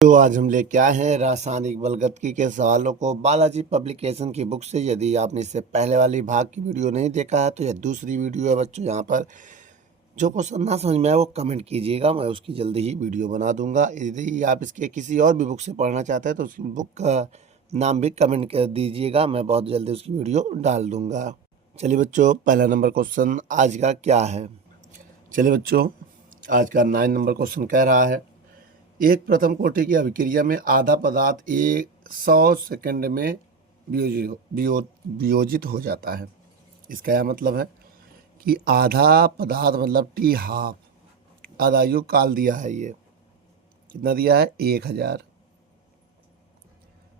तो आज हम लेके आए हैं रासायनिक बलगतकी के सवालों को बालाजी पब्लिकेशन की बुक से। यदि आपने इससे पहले वाली भाग की वीडियो नहीं देखा है तो यह दूसरी वीडियो है बच्चों। यहाँ पर जो क्वेश्चन ना समझ में आए वो कमेंट कीजिएगा, मैं उसकी जल्दी ही वीडियो बना दूंगा। यदि आप इसके किसी और भी बुक से पढ़ना चाहते हैं तो उसकी बुक का नाम भी कमेंट कर दीजिएगा, मैं बहुत जल्दी उसकी वीडियो डाल दूंगा। चलिए बच्चों, पहला नंबर क्वेश्चन आज का क्या है। चलिए बच्चों, आज का 9 नंबर क्वेश्चन कह रहा है, एक प्रथम कोटि की अभिक्रिया में आधा पदार्थ 100 सेकंड में वियोजित हो जाता है। इसका यह मतलब है कि आधा पदार्थ मतलब टी हाफ, आधा आयु काल दिया है। ये कितना दिया है? 1000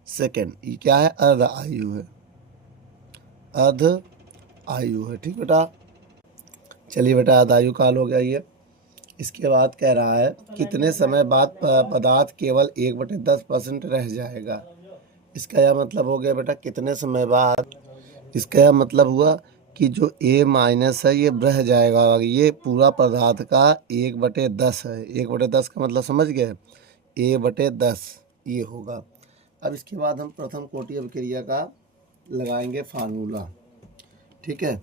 सेकंड। ये क्या है? अर्ध आयु है, अर्ध आयु है। ठीक बेटा। चलिए बेटा, अर्ध आयु काल हो गया ये। इसके बाद कह रहा है कितने समय बाद पदार्थ केवल 1/10% रह जाएगा। इसका यह मतलब हो गया बेटा कितने समय बाद। इसका यह मतलब हुआ कि जो A माइनस है ये रह जाएगा। ये पूरा पदार्थ का 1/10 है। 1/10 का मतलब समझ गए? A/10 ये होगा। अब इसके बाद हम प्रथम कोटि अभिक्रिया का लगाएंगे फार्मूला। ठीक है,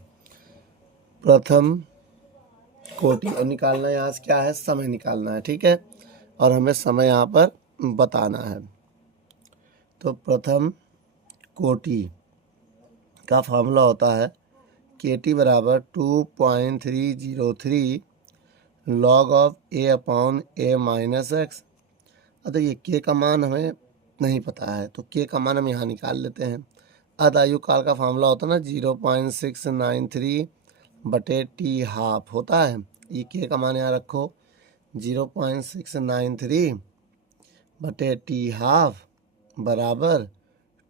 प्रथम कोटि और निकालना यहाँ से क्या है? समय निकालना है। ठीक है, और हमें समय यहाँ पर बताना है। तो प्रथम कोटि का फार्मूला होता है KT बराबर 2.303 log of A/A minus x. अब ये K का मान हमें नहीं पता है तो K का मान हम यहाँ निकाल लेते हैं। अर्ध आयु काल का फार्मूला होता है ना 0.693/T हाफ होता है। ये K का मान यहाँ रखो 0.693/T हाफ बराबर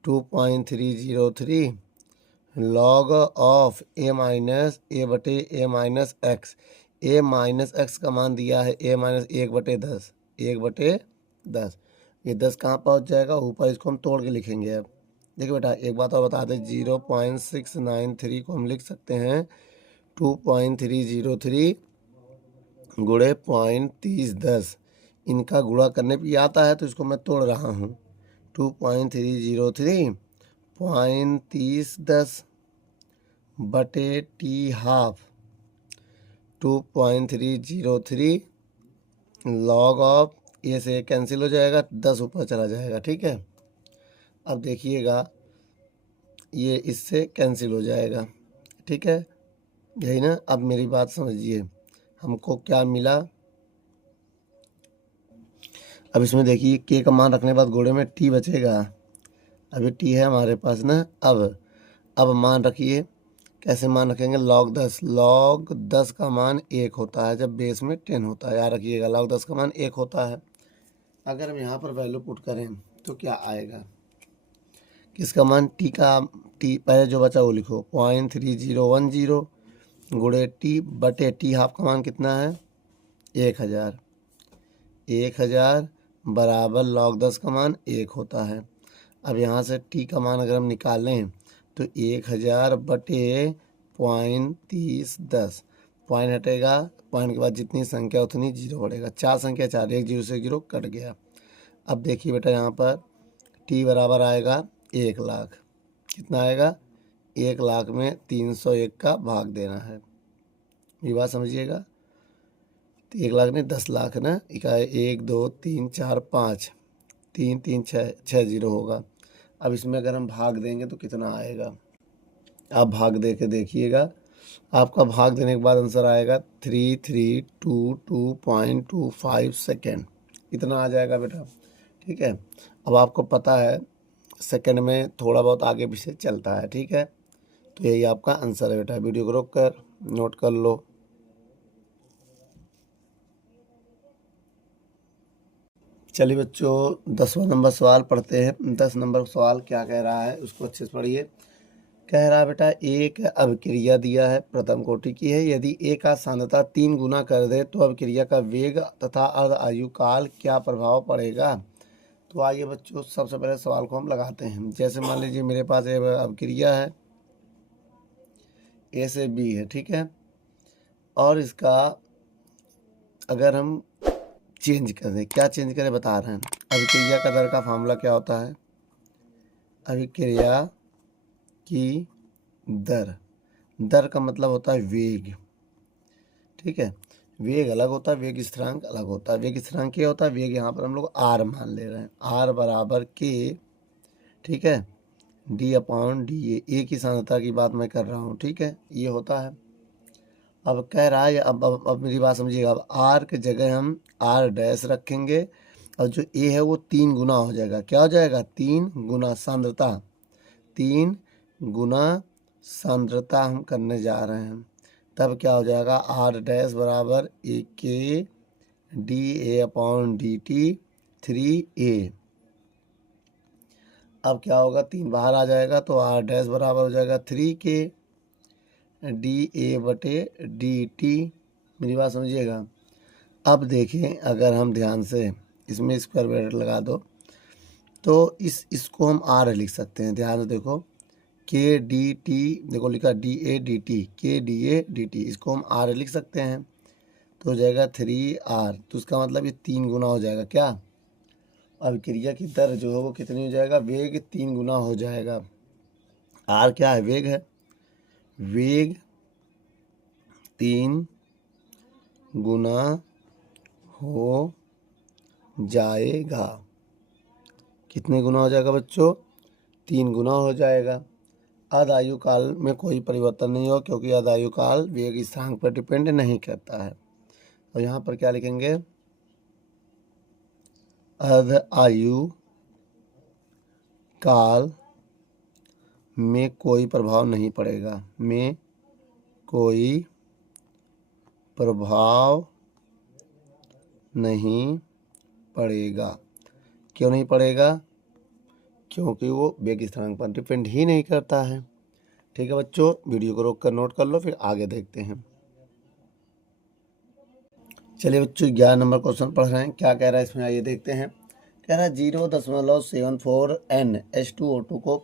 2.303 log of A minus A/A minus x. A minus x का मान दिया है A माइनस 1/10। 1/10 ये 10 कहाँ पहुँच जाएगा? ऊपर। इसको हम तोड़ के लिखेंगे। अब देखिए बेटा, एक बात और बता दें, 0.693 को हम लिख सकते हैं 2.303 गुणे 0.3010। इनका गुणा करने पे आता है तो इसको मैं तोड़ रहा हूँ। 2.303 0.3010/T हाफ 2.303 लॉग ऑफ ए से कैंसिल हो जाएगा, 10 ऊपर चला जाएगा। ठीक है, अब देखिएगा ये इससे कैंसिल हो जाएगा। ठीक है, यही ना। अब मेरी बात समझिए, हमको क्या मिला। अब इसमें देखिए K का मान रखने के बाद घोड़े में T बचेगा। अभी T है हमारे पास ना। अब मान रखिए, कैसे मान रखेंगे? log 10। log 10 का मान 1 होता है जब बेस में 10 होता है। याद रखिएगा, log 10 का मान 1 होता है। अगर हम यहाँ पर वैल्यू पुट करें तो क्या आएगा? किसका मान? T का। T पहले जो बचा वो लिखो, 0.3010 गुणे T/T हाफ का मान कितना है? 1000। 1000 बराबर log 10 का मान 1 होता है। अब यहाँ से T का मान अगर हम निकालें तो 1000/0.3010। पॉइंट हटेगा, पॉइंट के बाद जितनी संख्या उतनी जीरो बढ़ेगा। 4 संख्या 4, 1 जीरो से 0 कट गया। अब देखिए बेटा, यहाँ पर T बराबर आएगा 1 लाख। कितना आएगा? 1 लाख में 301 का भाग देना है। ये बात समझिएगा। 1 लाख नहीं, 10 लाख ना। इकाई 1 2 3 4 5, 3 3 6 0 होगा। अब इसमें अगर हम भाग देंगे तो कितना आएगा? आप भाग दे के देखिएगा। आपका भाग देने के बाद आंसर आएगा 3322.25 सेकेंड। इतना आ जाएगा बेटा। ठीक है, अब आपको पता है सेकेंड में थोड़ा बहुत आगे पीछे चलता है। ठीक है, तो यही आपका आंसर है बेटा। वीडियो को रोक कर नोट कर लो। चलिए बच्चों, 10वां नंबर सवाल पढ़ते हैं। 10 नंबर सवाल क्या कह रहा है उसको अच्छे से पढ़िए। कह रहा है बेटा, एक अभिक्रिया दिया है, प्रथम कोटि की है। यदि A का सांद्रता 3 गुना कर दे तो अभिक्रिया का वेग तथा अर्ध आयु काल क्या प्रभाव पड़ेगा? तो आइए बच्चों, सबसे पहले सवाल को हम लगाते हैं। जैसे मान लीजिए मेरे पास एक अभिक्रिया है, A से B है। ठीक है, और इसका अगर हम चेंज करें, क्या चेंज करें बता रहे हैं। अभिक्रिया का दर का फार्मूला क्या होता है? अभिक्रिया की दर का मतलब होता है वेग, ठीक है। वेग अलग होता है, वेग स्थिरांक अलग होता है। वेग स्थिरांक क्या होता है? वेग यहाँ पर हम लोग आर मान ले रहे हैं, आर बराबर के, ठीक है, डी अपॉन डी ए की सांद्रता की बात मैं कर रहा हूँ, ठीक है, ये होता है। अब कह रहा है, अब मेरी बात समझिएगा, अब आर के जगह हम आर डैश रखेंगे और जो ए है वो 3 गुना हो जाएगा। क्या हो जाएगा? 3 गुना सांद्रता, 3 गुना सांद्रता हम करने जा रहे हैं। तब क्या हो जाएगा? आर डैश बराबर ए के D A upon D T 3a। अब क्या होगा? 3 बाहर आ जाएगा तो आर डैश बराबर हो जाएगा 3 के डी ए बटे डी टी। मेरी बात समझिएगा। अब देखें, अगर हम ध्यान से इसमें स्क्वायर ब्रैकेट लगा दो तो इसको हम आर लिख सकते हैं। ध्यान से देखो, के डी टी, देखो लिखा डी ए डी टी, के डी ए डी टी, इसको हम आर लिख सकते हैं तो हो जाएगा 3r। तो इसका मतलब ये 3 गुना हो जाएगा। क्या? अभिक्रिया की दर जो है वो कितनी हो जाएगा? वेग 3 गुना हो जाएगा। आर क्या है? वेग है। वेग 3 गुना हो जाएगा। कितने गुना हो जाएगा बच्चों? 3 गुना हो जाएगा। आयु काल में कोई परिवर्तन नहीं हो, क्योंकि आयु काल वेग स्थिरांक पर डिपेंड नहीं करता है। और यहाँ पर क्या लिखेंगे? आयु काल में कोई प्रभाव नहीं पड़ेगा, में कोई प्रभाव नहीं पड़ेगा। क्यों नहीं पड़ेगा? क्योंकि वो वेग स्थिरांक पर डिपेंड ही नहीं करता है। ठीक है बच्चों, वीडियो को रोक कर नोट कर लो, फिर आगे देखते हैं। चलिए बच्चों, 11 नंबर क्वेश्चन पढ़ रहे हैं। क्या कह रहा है इसमें, आइए देखते हैं। कह रहा है 0.74 NH2O2 को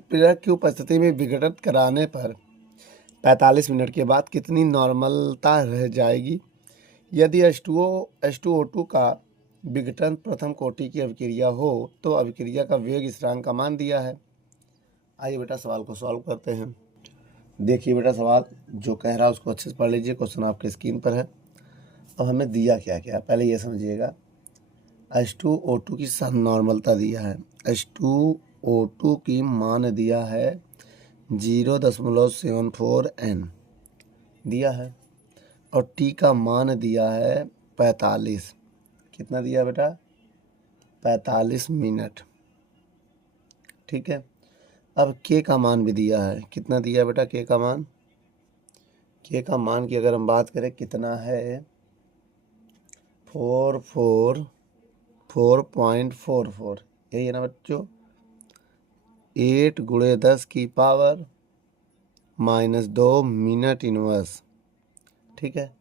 प्रेरक की उपस्थिति में विघटित कराने पर 45 मिनट के बाद कितनी नॉर्मलता रह जाएगी? यदि H2O2 का विघटन प्रथम कोटि की अभिक्रिया हो तो अभिक्रिया का वेग स्थिरांक का मान दिया है। आइए बेटा सवाल को सॉल्व करते हैं। देखिए बेटा, सवाल जो कह रहा है उसको अच्छे से पढ़ लीजिए। क्वेश्चन आपके स्क्रीन पर है। अब हमें दिया क्या क्या, पहले ये समझिएगा। H2O2 की नॉर्मलता दिया है, H2O2 की मान दिया है 0.74 N दिया है, और T का मान दिया है 45। कितना दिया बेटा? 45 मिनट। ठीक है। अब K का मान भी दिया है। कितना दिया है बेटा? K का मान, K का मान की अगर हम बात करें कितना है, 4.44, यही है ना बच्चों? 8 गुणे 10 की पावर -2 मिनट इनवर्स। ठीक है।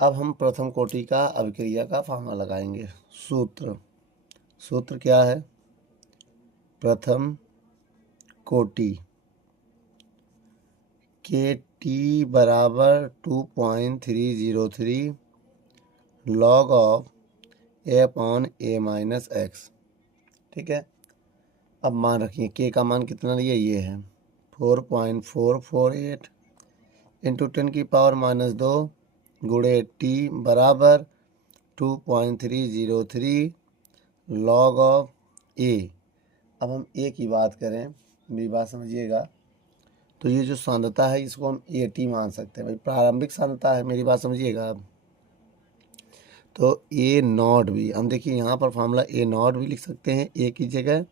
अब हम प्रथम कोटि का अभिक्रिया का फार्मूला लगाएंगे। सूत्र क्या है? प्रथम कोटि के टी बराबर 2.303 log ऑफ A/A-x। ठीक है। अब मान रखिए के का मान कितना लिया, ये है 4.448 इंटू 10 की पावर -2 गुणे टी बराबर 2.303 log ऑफ ए। अब हम ए की बात करें, मेरी बात समझिएगा, तो ये जो सांद्रता है इसको हम ए टी मान सकते हैं। भाई प्रारंभिक सांद्रता है, मेरी बात समझिएगा। तो ए नॉट भी हम देखिए यहाँ पर फार्मूला ए नॉट भी लिख सकते हैं ए की जगह,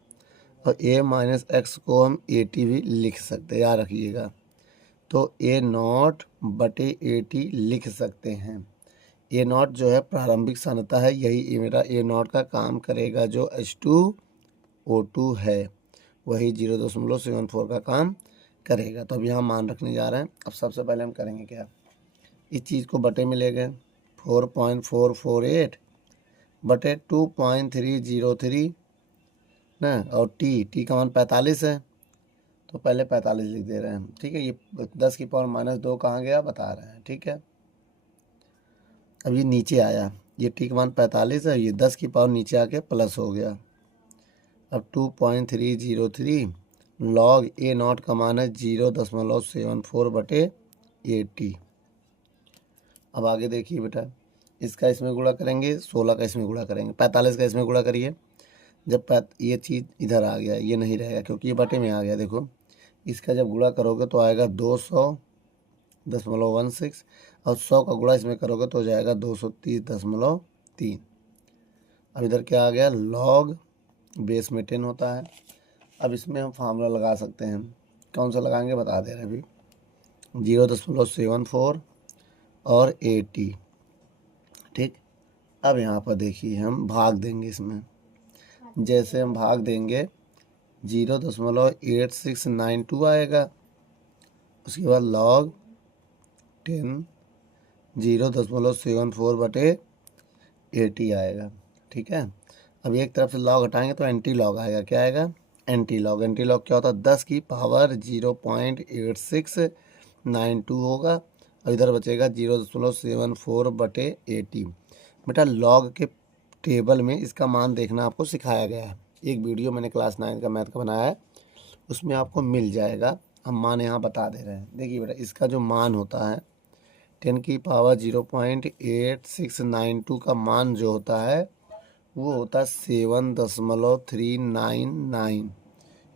और A-x को हम ए टी भी लिख सकते हैं, याद रखिएगा। तो ए नॉट बटे ए टी लिख सकते हैं। ए नॉट जो है प्रारंभिक सांद्रता है, यही मेरा ए नॉट का काम करेगा। जो H2O2 है वही 0.74 का काम करेगा। तो अब यहाँ मान रखने जा रहे हैं। अब सबसे पहले हम करेंगे क्या, इस चीज़ को बटे में ले गए, 4.448 बटे 2.303 ना, और टी का मान 45 है, तो पहले 45 लिख दे रहे हैं। ठीक है। ये 10 की पावर -2 कहाँ गया बता रहे हैं। ठीक है। अब ये नीचे आया, ये टी का मान 45 है, ये 10 की पावर नीचे आके प्लस हो गया। अब 2.303 लॉग ए नॉट का मान है 0.74 बटे 80। अब आगे देखिए बेटा, इसका इसमें गुणा करेंगे, 16 का इसमें गुणा करेंगे, 45 का इसमें गुणा करिए। जब ये चीज़ इधर आ गया, ये नहीं रहेगा क्योंकि ये बटे में आ गया। देखो इसका जब गुणा करोगे तो आएगा 200.16 और 100 का गुणा इसमें करोगे तो हो जाएगा 230.3। अब इधर क्या आ गया, लॉग बेस में 10 होता है। अब इसमें हम फार्मूला लगा सकते हैं, कौन सा लगाएंगे बता दे रहे अभी, 0.74 और 80। ठीक, अब यहाँ पर देखिए हम भाग देंगे इसमें, जैसे हम भाग देंगे 0.8692 आएगा, उसके बाद लॉग 10 0.74 बटे 80 आएगा। ठीक है, अब एक तरफ से लॉग हटाएंगे तो एंटी लॉग आएगा। क्या आएगा, एंटी लॉग। एंटी लॉग क्या होता है, 10 की पावर 0.8692 होगा और इधर बचेगा 0.74 बटे 80। बेटा लॉग के टेबल में इसका मान देखना आपको सिखाया गया है, एक वीडियो मैंने क्लास 9 का मैथ का बनाया है, उसमें आपको मिल जाएगा। हम मान यहाँ बता दे रहे हैं। देखिए बेटा, इसका जो मान होता है 10 की पावर 0.8692 का मान जो होता है वो होता है 7.399।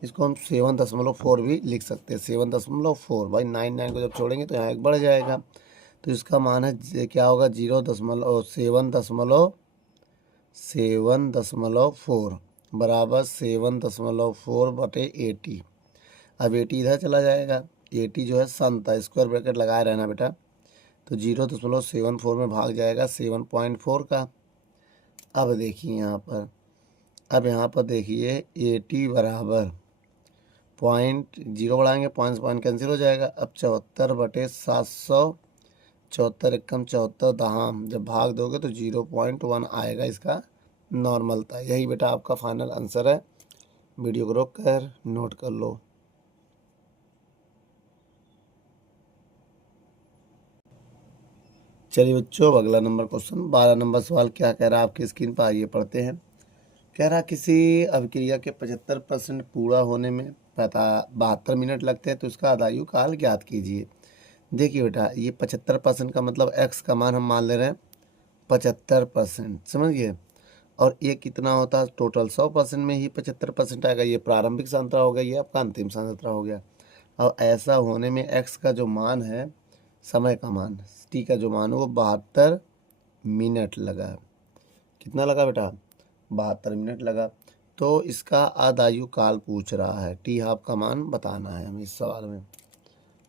इसको हम 7.4 भी लिख सकते हैं, 7.4। भाई 99 को जब छोड़ेंगे तो यहाँ एक बढ़ जाएगा, तो इसका मान है क्या होगा, 7.4 बराबर 7.4 बटे 80। अब 80 इधर चला जाएगा, 80 जो है सन था, स्क्वायर ब्रैकेट लगाए रहना बेटा, तो 0.74 में भाग जाएगा 7.4 का। अब देखिए यहाँ पर, अब यहाँ पर देखिए 80 बराबर 0.0 बढ़ाएंगे, पॉइंट पॉइंट कैंसिल हो जाएगा। अब 74 बटे 700, 74 एकम 74 दहाम, जब भाग दोगे तो 0.1 आएगा इसका नॉर्मल था। यही बेटा आपका फाइनल आंसर है। वीडियो को रोक कर नोट कर लो। चलिए बच्चों, अगला नंबर क्वेश्चन 12 नंबर सवाल क्या कह रहा है आपकी स्क्रीन पर, आइए पढ़ते हैं। कह रहा किसी अभिक्रिया के 75% पूरा होने में 72 मिनट लगते हैं, तो इसका आदायु काल ज्ञात कीजिए। देखिए बेटा, ये 75% का मतलब x का मान हम मान ले रहे हैं 75%, समझिए। और ये कितना होता है, टोटल 100% में ही 75% आएगा। ये प्रारंभिक सांद्रता हो गई, ये आपका अंतिम सांद्रता हो गया। और ऐसा होने में x का जो मान है, समय का मान, t का जो मान है वो 72 मिनट लगा। कितना लगा बेटा, 72 मिनट लगा। तो इसका आदायु काल पूछ रहा है, टी हाफ का मान बताना है हमें इस सवाल में।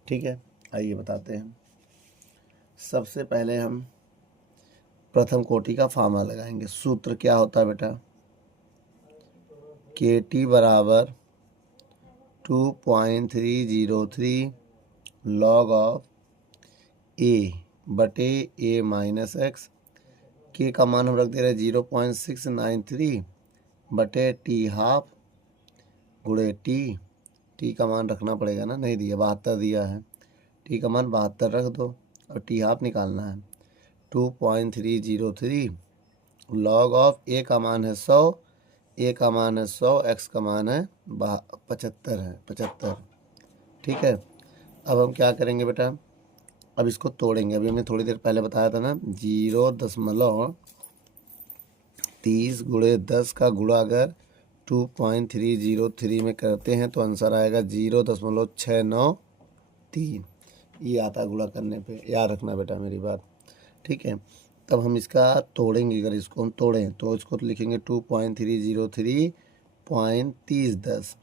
ठीक है, आइए बताते हैं। सबसे पहले हम प्रथम कोटि का फार्मूला लगाएंगे। सूत्र क्या होता है बेटा, के टी बराबर 2.303 लॉग ऑफ ए बटे ए माइनस एक्स। के का मान हम रख दे रहे हैं 0.693 बटे टी हाफ गुणे टी। टी का मान रखना पड़ेगा ना, नहीं दिया, 72 दिया है, टी का मान 72 रख दो और टी हाफ निकालना है। 2.303 लॉग ऑफ ए का मान है 100, ए का मान है 100, एक्स का मान है 75 है, 75। ठीक है, अब हम क्या करेंगे बेटा, अब इसको तोड़ेंगे। अभी हमने थोड़ी देर पहले बताया था ना, 0.30 गुणे 10 का गुणा अगर 2.303 में करते हैं तो आंसर आएगा 0.693। ये आता है गुणा करने पे, याद रखना बेटा मेरी बात। ठीक है, तब हम इसका तोड़ेंगे। अगर इसको हम तोड़ें तो इसको तो लिखेंगे 2.303.30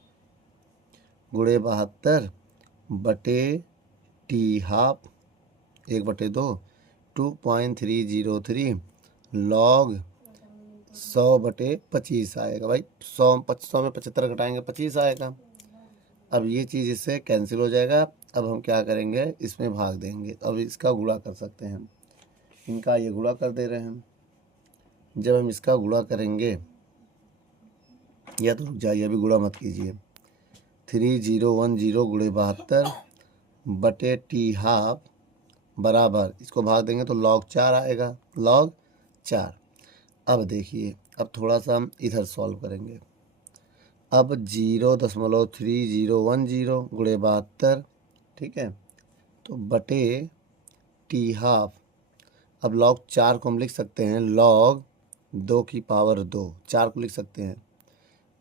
गुणे 72 बटे टी हाफ 1/2, 2.303 लॉग 100 बटे 25 आएगा। भाई 100 में 75 घटाएंगे 25 आएगा। अब ये चीज़ इससे कैंसिल हो जाएगा। अब हम क्या करेंगे, इसमें भाग देंगे। अब इसका गुणा कर सकते हैं, इनका ये गुणा कर दे रहे हैं। जब हम इसका गुणा करेंगे, या तो रुक जाइए, अभी गुणा मत कीजिए, 3010 गुणे 72 बटे टी हाफ बराबर, इसको भाग देंगे तो log 4 आएगा, log 4। अब देखिए, अब थोड़ा सा हम इधर सॉल्व करेंगे। अब 0.3010 गुणे 72, ठीक है, तो बटे टी हाफ। अब log 4 को हम लिख सकते हैं log 2 की पावर 2, 4 को लिख सकते हैं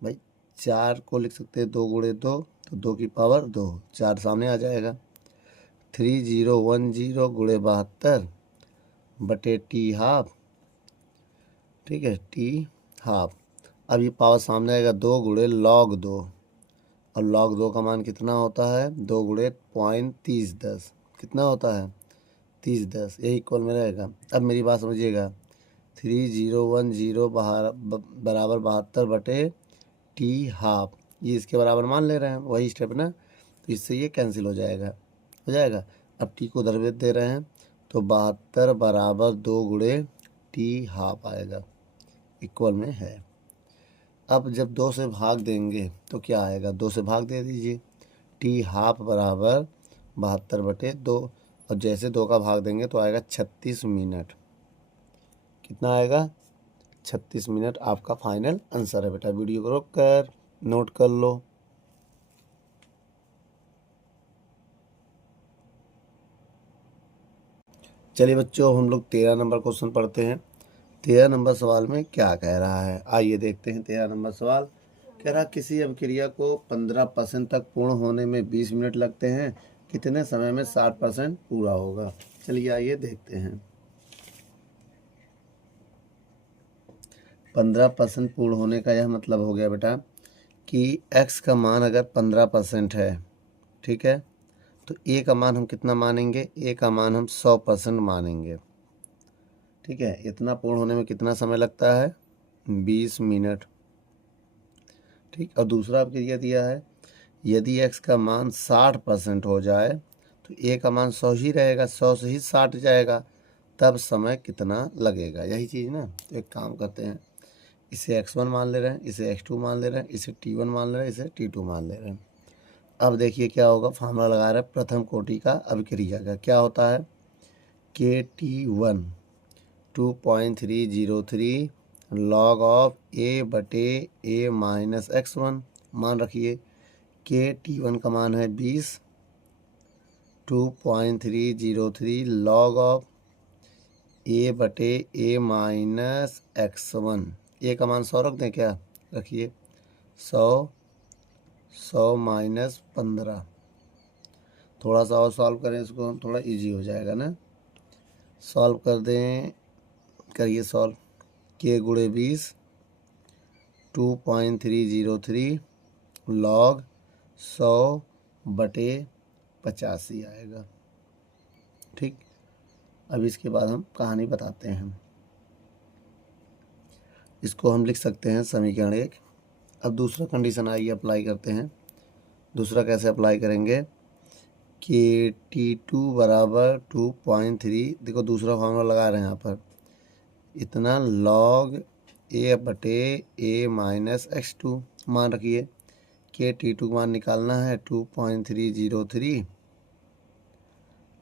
भाई, 4 को लिख सकते हैं 2 गुणे 2, तो 2 की पावर 2, 4 सामने आ जाएगा। 3010 गुणे 72 बटे टी हाफ, ठीक है, टी हाफ। अब ये पावर सामने आएगा 2 गुणे log 2, और log 2 का मान कितना होता है, 2 गुणे 0.3010 कितना होता है, 3010, यही इक्वल में रहेगा। अब मेरी बात समझिएगा, 3010 बराबर 72 बटे टी हाफ, ये इसके बराबर मान ले रहे हैं, वही स्टेप ना, तो इससे ये कैंसिल हो जाएगा, हो जाएगा। अब टी को उधर दे रहे हैं, तो 72 बराबर 2 गुणे टी हाफ आएगा, इक्वल में है। अब जब 2 से भाग देंगे तो क्या आएगा, 2 से भाग दे दीजिए, टी हाफ बराबर 72 बटे 2, और जैसे 2 का भाग देंगे तो आएगा 36 मिनट। कितना आएगा, 36 मिनट आपका फाइनल आंसर है बेटा। वीडियो को रोक कर नोट कर लो। चलिए बच्चों, हम लोग 13 नंबर क्वेश्चन पढ़ते हैं। 13 नंबर सवाल में क्या कह रहा है, आइए देखते हैं। 13 नंबर सवाल कह रहा, किसी अभिक्रिया को 15% तक पूर्ण होने में 20 मिनट लगते हैं, कितने समय में 60% पूरा होगा। चलिए आइए देखते हैं। 15% पूर्ण होने का यह मतलब हो गया बेटा कि x का मान अगर 15% है, ठीक है, तो a का मान हम कितना मानेंगे, a का मान हम 100% मानेंगे, ठीक है। इतना पूर्ण होने में कितना समय लगता है, 20 मिनट, ठीक। और दूसरा अभिक्रिया दिया है, यदि x का मान 60% हो जाए तो a का मान 100 ही रहेगा, 100 से ही 60 जाएगा, तब समय कितना लगेगा, यही चीज़ ना। तो एक काम करते हैं, इसे x1 मान ले रहे हैं, इसे x2 मान ले रहे हैं, इसे t1 मान ले रहे हैं, इसे t2 मान ले रहे हैं। अब देखिए क्या होगा, फार्मूला लगा रहे हैं प्रथम कोटि का अभिक्रिया का। क्या होता है, KT1 2.303 log ऑफ a बटे a माइनस x1। मान रखिए KT1 का मान है 20, 2.303 log ऑफ a बटे a माइनस x1। a का मान 100 रख दें, क्या रखिए, 100 माइनस 15। थोड़ा सा और सॉल्व करें इसको, थोड़ा इजी हो जाएगा ना। सॉल्व कर दें, करिए सॉल्व। k गुणे 20 2.303 log 100 बटे 85 आएगा, ठीक। अब इसके बाद हम कहानी बताते हैं। इसको हम लिख सकते हैं समीकरण 1। अब दूसरा कंडीशन आइए अप्लाई करते हैं। दूसरा कैसे अप्लाई करेंगे, कि T2 बराबर 2.3, देखो दूसरा फार्मूला लगा रहे हैं यहाँ पर, इतना log a बटे a माइनस x2। मान रखिए कि T2 का मान निकालना है 2.303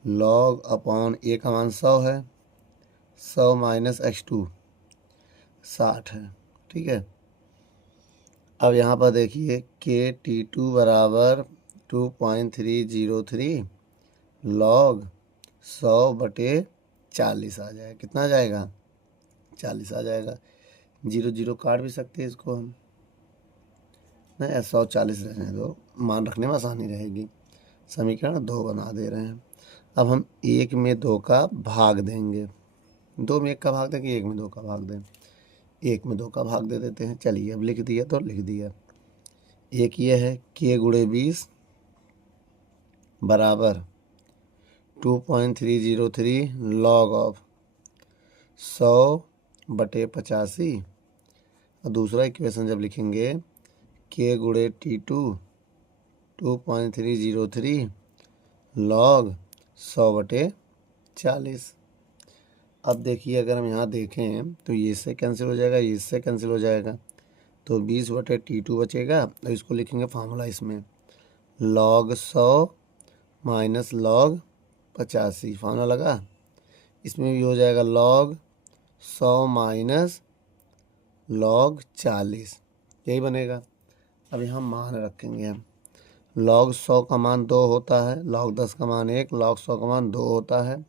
log अपॉन a का मान 100 है, 100 माइनस x2 60 है, ठीक है। अब यहाँ पर देखिए कि T2 बराबर 2.303 log 100 बटे 40 आ जाएगा। कितना आ जाएगा, 40 आ जाएगा। 0 0 काट भी सकते हैं इसको हम, नहीं 140 रहने दो, मान रखने में आसानी रहेगी। समीकरण 2 बना दे रहे हैं। अब हम 1 में 2 का भाग देंगे, 2 में 1 का भाग देंगे, 1 में 2 का भाग दें, 1 में 2 का भाग दे देते हैं। चलिए अब लिख दिया तो लिख दिया। एक ये है k गुणे 20 बराबर 2.303 log ऑफ 100 बटे 85, और दूसरा इक्वेशन जब लिखेंगे k गुणे T2 2.303 log 100 बटे 40। अब देखिए अगर हम यहाँ देखें तो ये इससे कैंसिल हो जाएगा, ये इससे कैंसिल हो जाएगा, तो 20 बटे T2 बचेगा। तो इसको लिखेंगे फार्मूला इसमें, log 100 माइनस log 85, फार्मूला लगा। इसमें भी हो जाएगा log 100 माइनस log 40, यही बनेगा। अब यहाँ मान रखेंगे हम। log 100 का मान 2 होता है, log 10 का मान 1, log 100 का मान 2 होता है,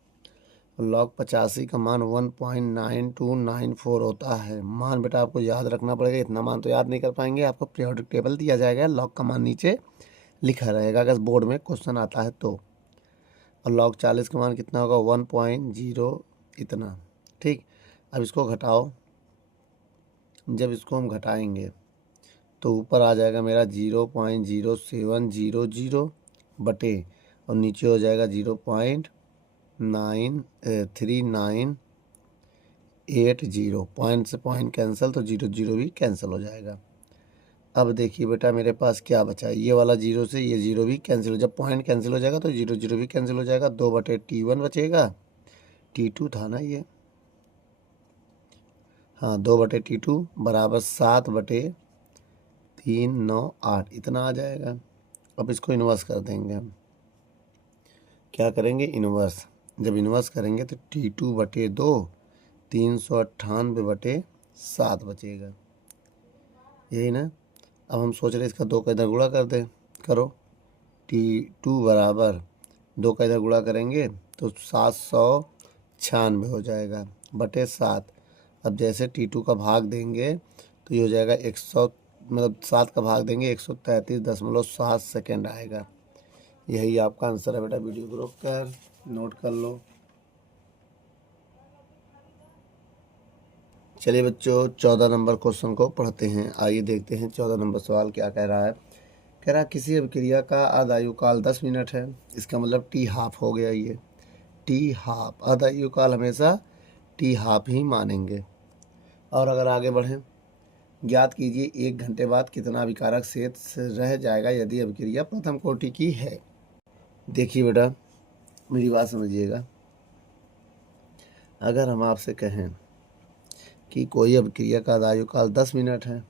log 85 का मान 1.9294 होता है। मान बेटा आपको याद रखना पड़ेगा, इतना मान तो याद नहीं कर पाएंगे। आपको पीरियोडिक टेबल दिया जाएगा, log का मान नीचे लिखा रहेगा अगर बोर्ड में क्वेश्चन आता है तो। और log 40 का मान कितना होगा, 1.0 इतना। ठीक, अब इसको घटाओ। जब इसको हम घटाएंगे तो ऊपर आ जाएगा मेरा 0.0700 बटे, और नीचे हो जाएगा 0.3980। पॉइंट से पॉइंट कैंसिल, तो 0 भी कैंसिल हो जाएगा। अब देखिए बेटा मेरे पास क्या बचा, ये वाला 0 से ये 0 भी कैंसिल हो, जब पॉइंट कैंसिल हो जाएगा तो 0 भी कैंसिल हो जाएगा। 2/T1 बचेगा, T2 था ना ये, हाँ 2/T2 बराबर 7/398 इतना आ जाएगा। अब इसको इन्वर्स कर देंगे हम। क्या करेंगे, इन्वर्स। जब इन्वर्स करेंगे तो T2/2 398/7 बचेगा, यही ना। अब हम सोच रहे हैं इसका 2 का इधर गुणा कर दें, करो। T2 बराबर 2 का इधर गुणा करेंगे तो 796 हो जाएगा बटे 7। अब जैसे T2 का भाग देंगे तो ये हो जाएगा 100, मतलब 7 का भाग देंगे 133.7 सेकेंड आएगा। यही आपका आंसर है बेटा। वीडियो को रोक कर नोट कर लो। चलिए बच्चों 14 नंबर क्वेश्चन को पढ़ते हैं। आइए देखते हैं 14 नंबर सवाल क्या कह रहा है। कह रहा है किसी अभिक्रिया का आदायु काल 10 मिनट है। इसका मतलब टी हाफ हो गया, ये टी हाफ। आदायु काल हमेशा टी हाफ ही मानेंगे। और अगर आगे बढ़ें, ज्ञात कीजिए 1 घंटे बाद कितना अभिकारक शेष रह जाएगा यदि अभिक्रिया प्रथम कोटि की है। देखिए बेटा मेरी बात समझिएगा, अगर हम आपसे कहें कि कोई अभिक्रिया का आयु काल 10 मिनट है,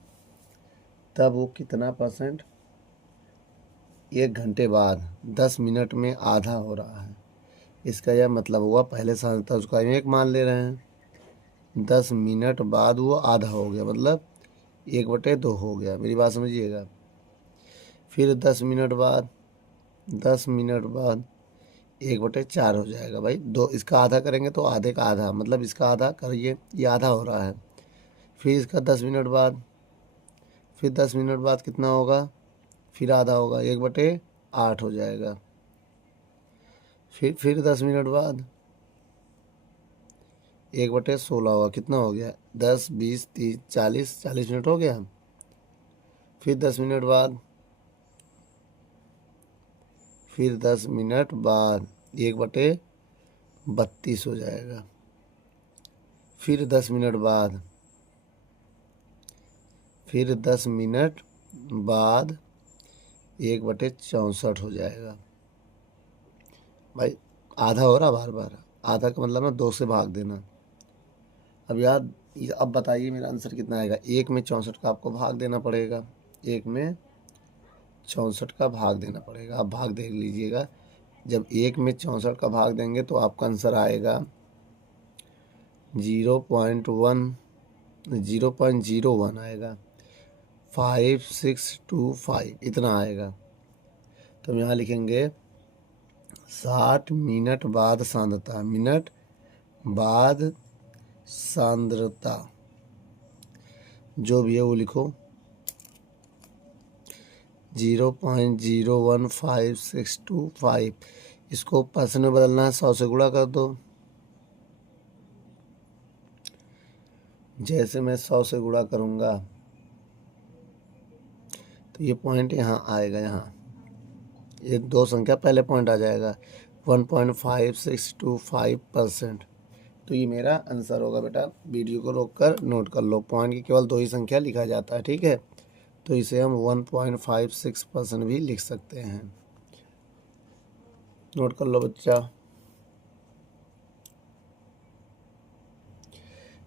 तब वो कितना परसेंट 1 घंटे बाद 10 मिनट में आधा हो रहा है। इसका यह मतलब हुआ, पहले साधारणतः उसका 1 मान ले रहे हैं, 10 मिनट बाद वो आधा हो गया, मतलब 1/2 हो गया। मेरी बात समझिएगा। फिर 10 मिनट बाद 1/4 हो जाएगा भाई। 2 इसका आधा करेंगे तो आधे का आधा, मतलब इसका आधा करिए, ये आधा हो रहा है। फिर इसका 10 मिनट बाद, फिर 10 मिनट बाद कितना होगा, फिर आधा होगा, 1/8 हो जाएगा। फिर 10 मिनट बाद 1/16 होगा, कितना हो गया, 10 20 30 40 मिनट हो गया। फिर 10 मिनट बाद, फिर 10 मिनट बाद 1/32 हो जाएगा। फिर 10 मिनट बाद, फिर 10 मिनट बाद 1/64 हो जाएगा। भाई आधा हो रहा, बार बार आधा का मतलब ना 2 से भाग देना। अब बताइए मेरा आंसर कितना आएगा। 1 में 64 का आपको भाग देना पड़ेगा, 1 में 64 का भाग देना पड़ेगा। आप भाग देख लीजिएगा, जब 1 में 64 का भाग देंगे तो आपका आंसर आएगा 0.01 आएगा, 5625 इतना आएगा। तो हम यहाँ लिखेंगे 60 मिनट बाद सांद्रता, मिनट बाद सांद्रता जो भी है वो लिखो, 0.015625। इसको परसेंट में बदलना है, 100 से गुणा कर दो। जैसे मैं 100 से गुणा करूँगा तो ये पॉइंट यहाँ आएगा, यहाँ ये 2 संख्या पहले पॉइंट आ जाएगा, 1.5625%। तो ये मेरा आंसर होगा बेटा। वीडियो को रोककर नोट कर लो, पॉइंट की केवल 2 ही संख्या लिखा जाता है, ठीक है। तो इसे हम 1.56% भी लिख सकते हैं। नोट कर लो बच्चा।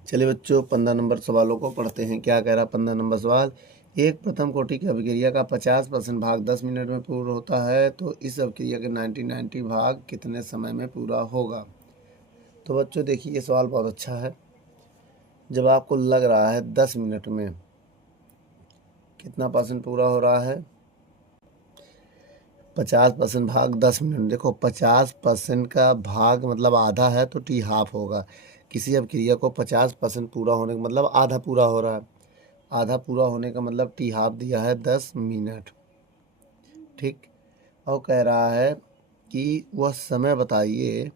चलिए बच्चों 15 नंबर सवालों को पढ़ते हैं। क्या कह रहा है 15 नंबर सवाल। एक प्रथम कोटि की अभिक्रिया का 50% भाग 10 मिनट में पूर्ण होता है, तो इस अभिक्रिया के 90 भाग कितने समय में पूरा होगा। तो बच्चों देखिए ये सवाल बहुत अच्छा है। जब आपको लग रहा है 10 मिनट में कितना परसेंट पूरा हो रहा है, 50% भाग 10 मिनट। देखो 50% का भाग मतलब आधा है तो टी हाफ होगा। किसी अभिक्रिया को 50% पूरा होने का मतलब आधा पूरा हो रहा है, आधा पूरा होने का मतलब टी हाफ दिया है 10 मिनट। ठीक। और कह रहा है कि वह समय बताइए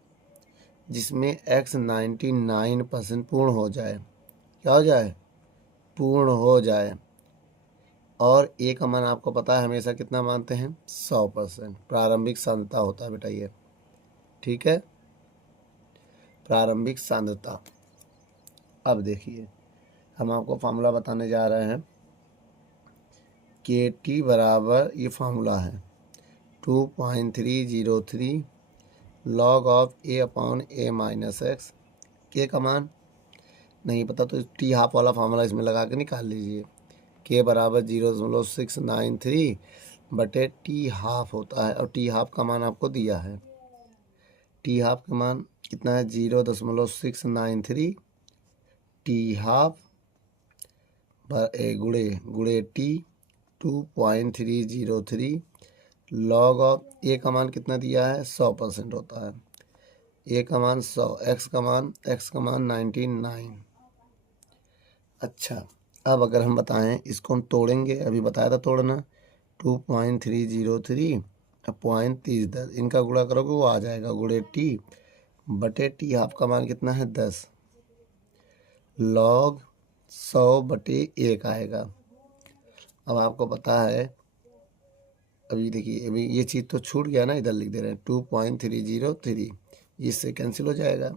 जिसमें x 99% पूर्ण हो जाए। क्या हो जाए? पूर्ण हो जाए। और ए का मान आपको पता है हमेशा कितना मानते हैं, 100%। प्रारंभिक सांद्रता होता है बेटा ये। ठीक है, प्रारंभिक सांद्रता। अब देखिए हम आपको फार्मूला बताने जा रहे हैं। के टी बराबर, ये फार्मूला है 2.303 log of A upon A minus x. के का मान नहीं पता तो टी हाफ वाला फार्मूला इसमें लगा के निकाल लीजिए। के बराबर 0.693 बटे टी हाफ होता है, और टी हाफ का मान आपको दिया है। टी हाफ का मान कितना है, 0.693 टी हाफ गुड़े गुड़े टी 2.303 लॉग ऑफ ए का मान कितना दिया है, 100% होता है। ए का मान 100, एक्स का मान 99। अच्छा, अब अगर हम बताएं इसको हम तोड़ेंगे, अभी बताया था तोड़ना। 2.303 अब 0.30 इनका गुणा करोगे वो आ जाएगा गुड़े टी बटे टी हाफ का मान कितना है 10 लॉग 100 बटे 1 आएगा। अब आपको पता है, अभी देखिए अभी ये चीज़ तो छूट गया ना, इधर लिख दे रहे हैं 2.303, इससे कैंसिल हो जाएगा।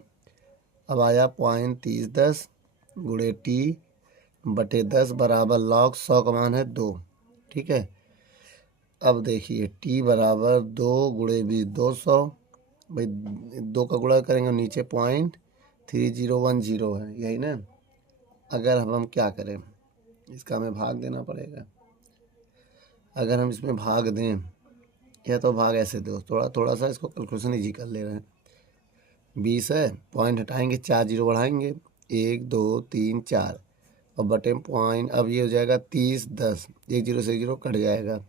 अब आया 0.30 गुड़े टी बटे 10 बराबर लॉग 100 का मान है 2। ठीक है, अब देखिए टी बराबर 2 गुड़े 20 200, भाई 2 का गुणा करेंगे नीचे 0.3010 है, यही ना। अगर हम क्या करें, इसका हमें भाग देना पड़ेगा। अगर हम इसमें भाग दें, या तो भाग ऐसे दो, थोड़ा थोड़ा सा इसको कैलकुलेशन ईजी कर ले रहे हैं। 20 है, पॉइंट हटाएंगे 4 जीरो बढ़ाएंगे, 1 2 3 4 और बटे पॉइंट। अब ये हो जाएगा 30 10, 1 जीरो से 1 जीरो कट जाएगा,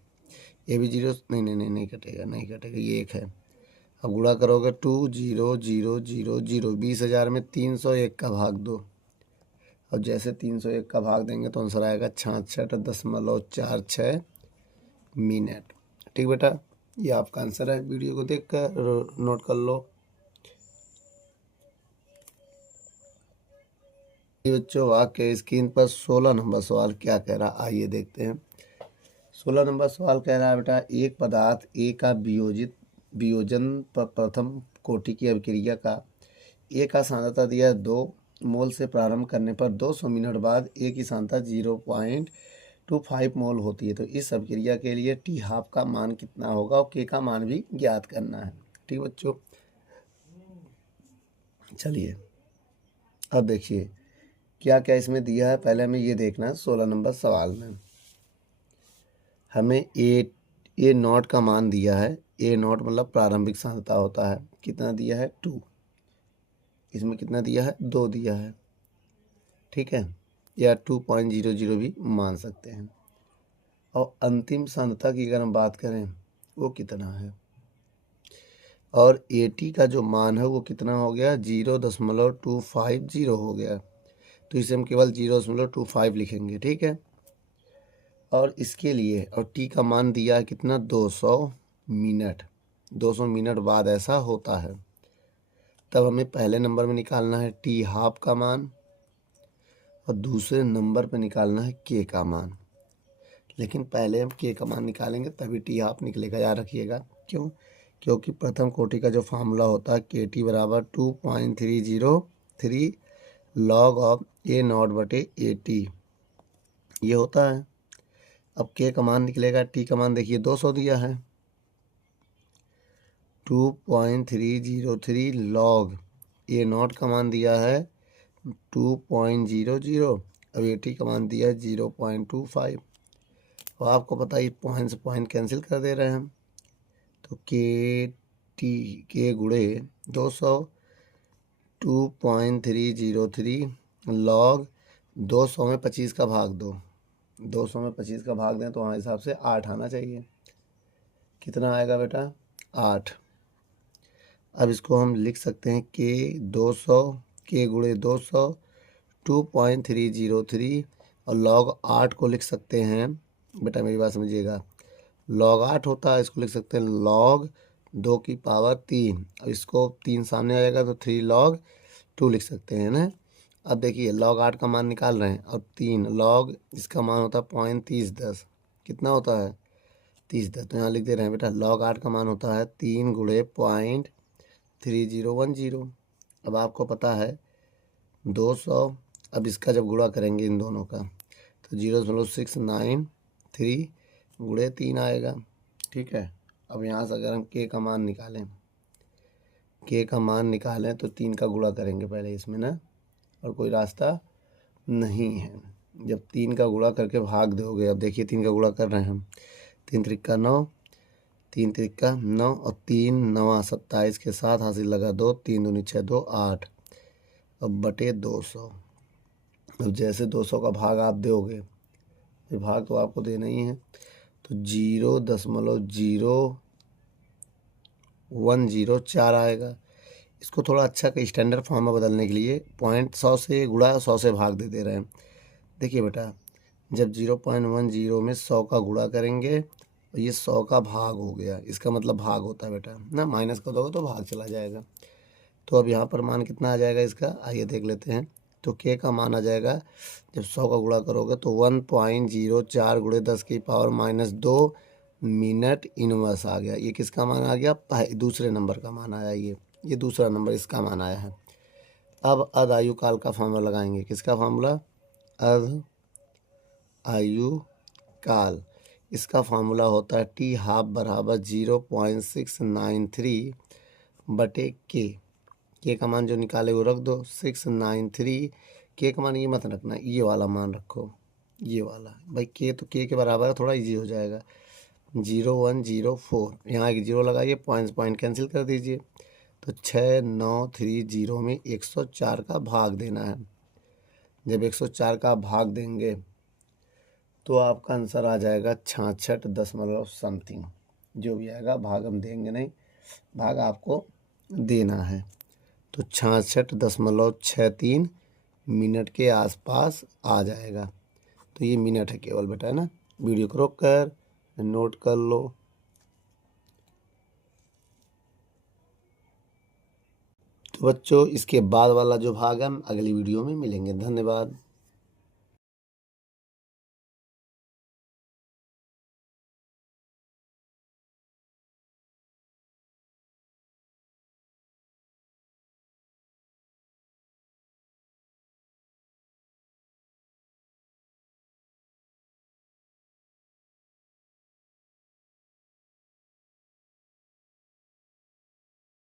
ये भी जीरो नहीं नहीं नहीं नहीं कटेगा, नहीं कटेगा, ये 1 है। अब गुणा करोगे 2 0 0 0 0, 20,000 में 301 का भाग दो, और जैसे 301 का भाग देंगे तो आंसर आएगा 66.46 मिनट। ठीक बेटा, ये आपका आंसर है। वीडियो को देख कर नोट कर लो। बच्चों वाक्य स्क्रीन पर 16 नंबर सवाल क्या कह रहा, आइए देखते हैं। 16 नंबर सवाल कह रहा है बेटा, एक पदार्थ ए का वियोजन प्रथम कोटि की अभिक्रिया का ए का सांद्रता दिया 2 मोल से प्रारंभ करने पर 200 मिनट बाद ए की सांद्रता 0.25 मोल होती है, तो इस अभिक्रिया के लिए टी हाफ का मान कितना होगा और के का मान भी ज्ञात करना है। ठीक बच्चों, चलिए अब देखिए क्या क्या इसमें दिया है। पहले हमें ये देखना है 16 नंबर सवाल में हमें ए नॉट का मान दिया है। ए नॉट मतलब प्रारंभिक सांद्रता होता है, कितना दिया है 2, इसमें कितना दिया है 2 दिया है। ठीक है, या 2.00 भी मान सकते हैं। और अंतिम सांद्रता की अगर हम बात करें वो कितना है, और एटी का जो मान है वो कितना हो गया 0.250 हो गया, तो इसे हम केवल 0.25 लिखेंगे। ठीक है, और इसके लिए और टी का मान दिया है कितना 200 मिनट, 200 मिनट बाद ऐसा होता है। तब हमें पहले नंबर में निकालना है टी हाफ का मान और दूसरे नंबर पे निकालना है के का मान। लेकिन पहले हम के का मान निकालेंगे तभी टी हाफ निकलेगा, याद रखिएगा। क्यों? क्योंकि प्रथम कोटि का जो फार्मूला होता है के टी बराबर 2.303 लॉग ऑफ ए नॉट बटे ए टी, ये होता है। अब के का मान निकलेगा, टी का मान देखिए 200 दिया है, 2.303 लॉग ए नॉट का मान दिया है 2.00, अब ए टी का मान दिया है 0.25। और आपको पता है पॉइंट से पॉइंट कैंसिल कर दे रहे हैं हम, तो के गुड़े 200 2.303 लॉग 200 में 25 का भाग दो, 200 में 25 का भाग दें तो हमारे हिसाब से 8 आना चाहिए। कितना आएगा बेटा? 8। अब इसको हम लिख सकते हैं के 200, के गुणे 200 2.303, और log 8 को लिख सकते हैं, बेटा मेरी बात समझिएगा, log 8 होता है, इसको लिख सकते हैं log 2 की पावर 3। अब इसको 3 सामने आ जाएगा तो 3 log 2 लिख सकते हैं ना। अब देखिए log 8 का मान निकाल रहे हैं, अब 3 log इसका मान होता है 0.3010, कितना होता है? 3010। तो यहाँ लिख दे रहे हैं बेटा log 8 का मान होता है 3 गुणे 0.3010। अब आपको पता है 200, अब इसका जब गुणा करेंगे इन दोनों का तो 0.693 गुणे 3 आएगा। ठीक है, अब यहाँ से अगर हम के का मान निकालें, के का मान निकालें तो 3 का गुणा करेंगे पहले इसमें ना, और कोई रास्ता नहीं है। जब 3 का गुणा करके भाग दोगे, अब देखिए 3 का गुणा कर रहे हैं हम, 3 त्रिका 9, 3 त्रिका 9 और 3 9 27 के साथ हासिल लगा 2, 3 दूनी 6 2 8, अब बटे 200। अब जैसे 200 का भाग आप दोगे, भाग तो आपको देना ही है, तो 0.01004 आएगा। इसको थोड़ा अच्छा स्टैंडर्ड फॉर्म में बदलने के लिए 100 से गुणा 100 से भाग दे रहे हैं। देखिए बेटा जब 0.10 में 100 का गुणा करेंगे तो ये 100 का भाग हो गया, इसका मतलब भाग होता है बेटा ना, माइनस कर दोगे तो भाग चला जाएगा। तो अब यहाँ पर मान कितना आ जाएगा इसका, आइए देख लेते हैं। तो के का मान आ जाएगा, जब 100 का गुणा करोगे तो 1.04 गुणे 10 की पावर -2 मिनट इनवर्स आ गया। ये किसका मान आ गया? दूसरे नंबर का मान आया, ये दूसरा नंबर इसका मान आया है। अब अध आयु काल का फार्मूला लगाएंगे। किसका फार्मूला? अध आयु काल। इसका फार्मूला होता है टी हाफ बराबर 0.693 बटे के का मान जो निकाले वो रख दो 693। के का मान ये मत रखना, ये वाला मान रखो, ये वाला भाई के, तो के बराबर है, थोड़ा इजी हो जाएगा। 0104, यहाँ एक जीरो लगाइए, पॉइंट कैंसिल कर दीजिए, तो 6930 में 104 का भाग देना है। जब 104 का भाग देंगे तो आपका आंसर आ जाएगा 66 समथिंग, जो भी आएगा, भाग हम देंगे नहीं, भाग आपको देना है। तो 66.63 मिनट के आसपास आ जाएगा। तो ये मिनट है केवल बेटा, है ना। वीडियो को रोक कर नोट कर लो। तो बच्चों इसके बाद वाला जो भाग है हम अगली वीडियो में मिलेंगे। धन्यवाद।